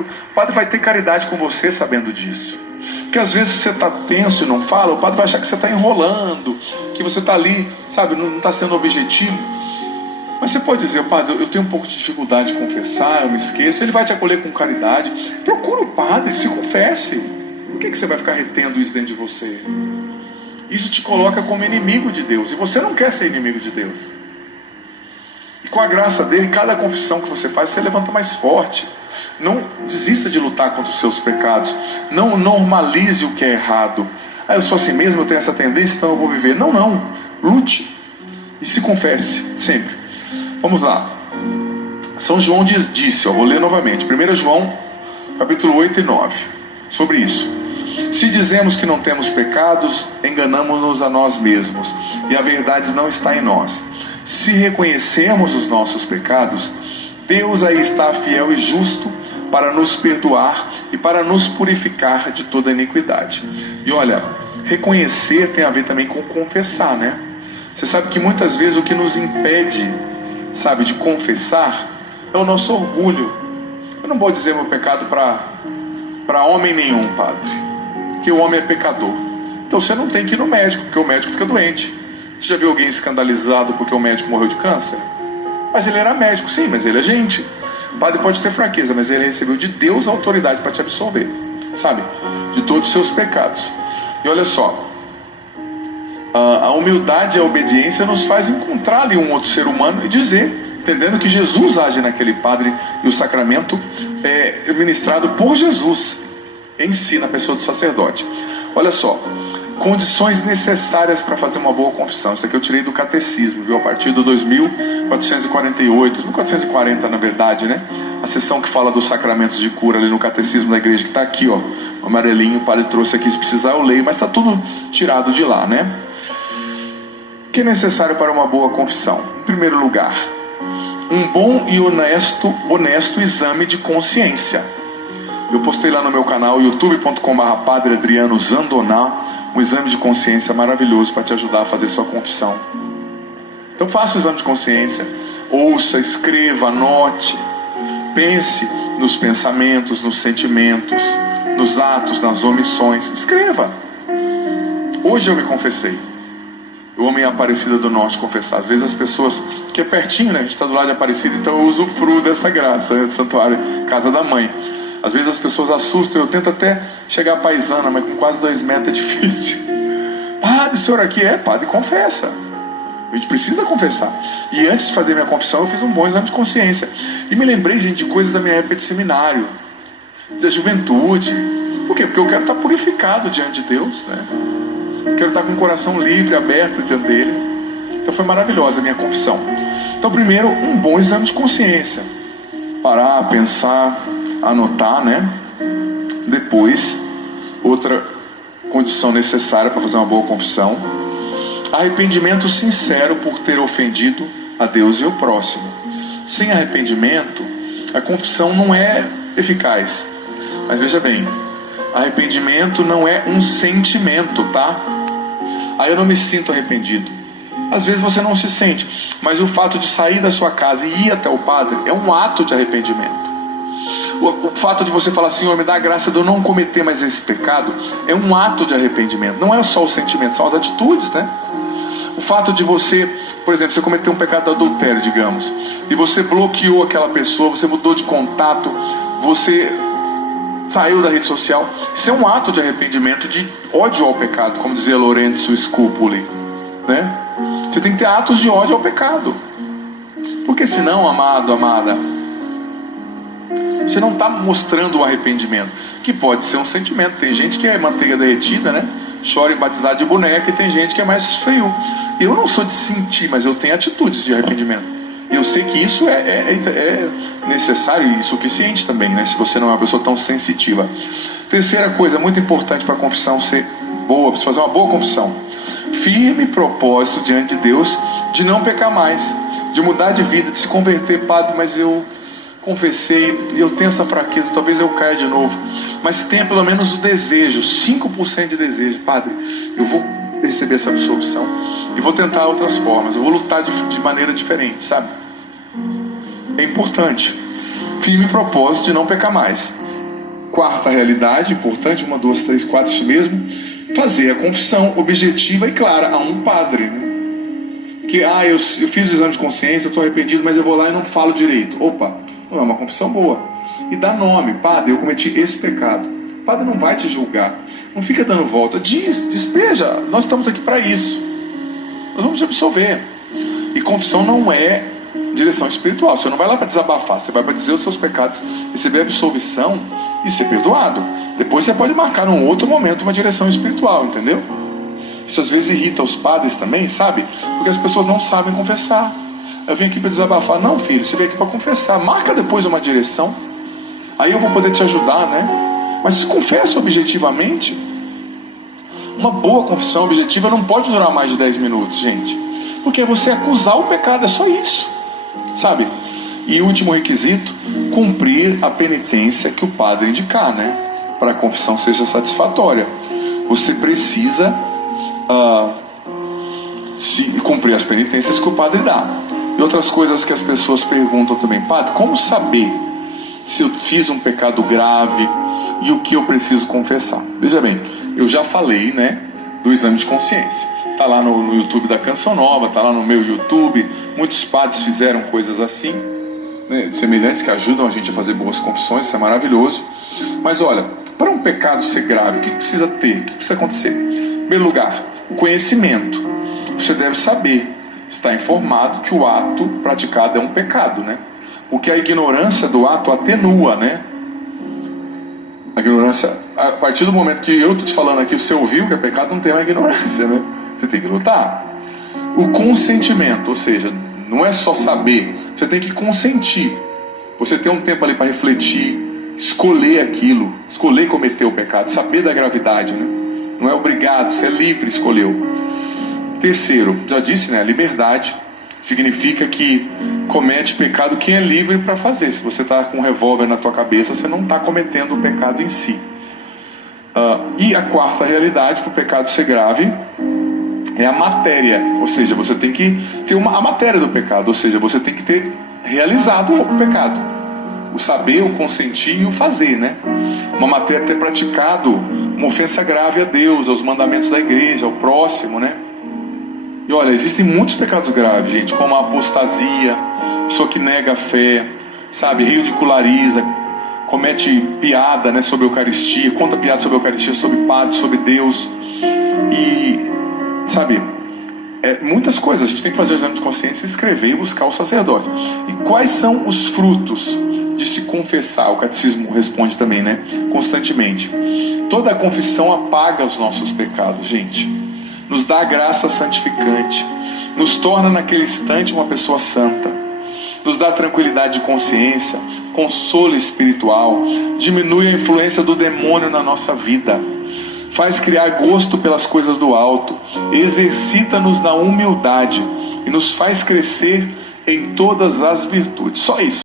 O padre vai ter caridade com você sabendo disso. Porque às vezes você está tenso e não fala, o padre vai achar que você está enrolando, que você está ali, sabe, não está sendo objetivo. Mas você pode dizer, padre, eu tenho um pouco de dificuldade de confessar, eu me esqueço. Ele vai te acolher com caridade. Procura o padre, se confesse. Por que você vai ficar retendo isso dentro de você? Isso te coloca como inimigo de Deus, e você não quer ser inimigo de Deus. E com a graça dele, cada confissão que você faz, você levanta mais forte. Não desista de lutar contra os seus pecados. Não normalize o que é errado. Ah, eu sou assim mesmo, eu tenho essa tendência, então eu vou viver. Não. Lute. E se confesse, sempre. Vamos lá. São João disse, vou ler novamente. 1 João, capítulo 8 e 9. Sobre isso. Se dizemos que não temos pecados, enganamos-nos a nós mesmos, e a verdade não está em nós. Se reconhecemos os nossos pecados, Deus aí está fiel e justo para nos perdoar e para nos purificar de toda iniquidade. E olha, reconhecer tem a ver também com confessar, né? Você sabe que muitas vezes o que nos impede, sabe, de confessar é o nosso orgulho. Eu não vou dizer meu pecado para homem nenhum, padre, que o homem é pecador. Então você não tem que ir no médico, porque o médico fica doente. Você já viu alguém escandalizado porque o médico morreu de câncer? Mas ele era médico, sim, mas ele é gente. O padre pode ter fraqueza, mas ele recebeu de Deus a autoridade para te absolver, sabe, de todos os seus pecados. E olha só, a humildade e a obediência nos faz encontrar ali um outro ser humano e dizer, entendendo que Jesus age naquele padre, e o sacramento é ministrado por Jesus em si, na pessoa do sacerdote. Olha só, condições necessárias para fazer uma boa confissão. Isso aqui eu tirei do catecismo, viu? A partir do 2448, 2440 na verdade, né? A seção que fala dos sacramentos de cura ali no catecismo da igreja, que está aqui, ó, o amarelinho, o padre trouxe aqui, se precisar eu leio, mas está tudo tirado de lá, né? O que é necessário para uma boa confissão? Em primeiro lugar, um bom e honesto exame de consciência. Eu postei lá no meu canal, youtube.com/Padre Adriano Zandoná, um exame de consciência maravilhoso para te ajudar a fazer sua confissão. Então faça o exame de consciência, ouça, escreva, anote, pense nos pensamentos, nos sentimentos, nos atos, nas omissões. Escreva. Hoje eu me confessei. O homem Aparecida do Norte confessar. Às vezes as pessoas, que é pertinho, né? A gente está do lado de Aparecida, então eu usufruo dessa graça, né? Do santuário Casa da Mãe. Às vezes as pessoas assustam, eu tento até chegar paisana, mas com quase 2 metros é difícil. Padre, o senhor aqui é? Padre, confessa. A gente precisa confessar. E antes de fazer minha confissão, eu fiz um bom exame de consciência. E me lembrei, gente, de coisas da minha época de seminário, da juventude. Por quê? Porque eu quero estar purificado diante de Deus, né? Eu quero estar com o coração livre, aberto diante dele. Então foi maravilhosa a minha confissão. Então, primeiro, um bom exame de consciência. Parar, pensar, anotar, né? Depois, outra condição necessária para fazer uma boa confissão: arrependimento sincero por ter ofendido a Deus e o próximo. Sem arrependimento, a confissão não é eficaz. Mas veja bem, arrependimento não é um sentimento, tá? Aí eu não me sinto arrependido. Às vezes você não se sente, mas o fato de sair da sua casa e ir até o padre é um ato de arrependimento. O fato de você falar, Senhor, me dá a graça de eu não cometer mais esse pecado, é um ato de arrependimento. Não é só o sentimento, são as atitudes, né? O fato de você, por exemplo, você cometeu um pecado de adultério, digamos, e você bloqueou aquela pessoa, você mudou de contato, você saiu da rede social, isso é um ato de arrependimento, de ódio ao pecado, como dizia Lorenzo Scupoli, né? Você tem que ter atos de ódio ao pecado, porque senão, amado, amada, você não está mostrando o arrependimento, que pode ser um sentimento. Tem gente que é manteiga derretida, né? Chora em batizado de boneca, e tem gente que é mais frio. Eu não sou de sentir, mas eu tenho atitudes de arrependimento. E eu sei que isso é necessário e suficiente também, né? Se você não é uma pessoa tão sensitiva. Terceira coisa muito importante para a confissão ser boa, para fazer uma boa confissão: firme propósito diante de Deus de não pecar mais, de mudar de vida, de se converter. Padre, mas eu confessei, eu tenho essa fraqueza, talvez eu caia de novo. Mas tenha pelo menos o desejo, 5% de desejo. Padre, eu vou receber essa absorção e vou tentar outras formas, eu vou lutar de maneira diferente, sabe? É importante. Firme propósito de não pecar mais. Quarta realidade, importante, 1, 2, 3, 4, isso mesmo, fazer a confissão objetiva e clara a um padre, né? Que, eu fiz o exame de consciência, eu estou arrependido, mas eu vou lá e não falo direito. Opa, não é uma confissão boa. E dá nome: padre, eu cometi esse pecado. O padre não vai te julgar, não fica dando volta, despeja, nós estamos aqui para isso, nós vamos te absolver. E confissão não é direção espiritual, você não vai lá para desabafar, você vai para dizer os seus pecados, receber absolvição e ser perdoado. Depois você pode marcar num outro momento uma direção espiritual, entendeu? Isso às vezes irrita os padres também, sabe? Porque as pessoas não sabem confessar. Eu vim aqui para desabafar. Não, filho, você veio aqui para confessar. Marca depois uma direção, aí eu vou poder te ajudar, né? Mas se confessa objetivamente. Uma boa confissão objetiva não pode durar mais de 10 minutos, gente, porque é você acusar o pecado, é só isso, sabe? E último requisito: cumprir a penitência que o padre indicar, né? Para a confissão seja satisfatória, você precisa cumprir as penitências que o padre dá. E outras coisas que as pessoas perguntam também: padre, como saber se eu fiz um pecado grave e o que eu preciso confessar? Veja bem, eu já falei, né, do exame de consciência. Está lá no YouTube da Canção Nova, está lá no meu YouTube. Muitos padres fizeram coisas assim, né, semelhantes, que ajudam a gente a fazer boas confissões. Isso é maravilhoso. Mas olha, para um pecado ser grave, o que precisa ter? O que precisa acontecer? Em primeiro lugar, o conhecimento. Você deve saber, estar informado que o ato praticado é um pecado, né? Porque a ignorância do ato atenua, né? A ignorância, a partir do momento que eu estou te falando aqui, você ouviu que é pecado, não tem mais ignorância, né? Você tem que lutar. O consentimento, ou seja, não é só saber, você tem que consentir. Você tem um tempo ali para refletir, escolher aquilo, escolher cometer o pecado, saber da gravidade, né? Não é obrigado, você é livre, escolheu. Terceiro, já disse, né? A liberdade significa que comete pecado quem é livre para fazer. Se você está com um revólver na tua cabeça, você não está cometendo o pecado em si. E a quarta realidade, para o pecado ser grave, é a matéria. Ou seja, você tem que ter a matéria do pecado. Ou seja, você tem que ter realizado o pecado. O saber, o consentir e o fazer, né? Uma matéria, ter praticado uma ofensa grave a Deus, aos mandamentos da igreja, ao próximo, né? E olha, existem muitos pecados graves, gente, como a apostasia, pessoa que nega a fé, sabe, ridiculariza, comete piada, né, sobre a Eucaristia, conta piada sobre a Eucaristia, sobre padre, sobre Deus. E, sabe, muitas coisas. A gente tem que fazer o exame de consciência, escrever e buscar o sacerdote. E quais são os frutos de se confessar? O catecismo responde também, né, constantemente. Toda a confissão apaga os nossos pecados, gente. Nos dá a graça santificante, nos torna naquele instante uma pessoa santa, nos dá tranquilidade de consciência, consolo espiritual, diminui a influência do demônio na nossa vida, faz criar gosto pelas coisas do alto, exercita-nos na humildade e nos faz crescer em todas as virtudes. Só isso.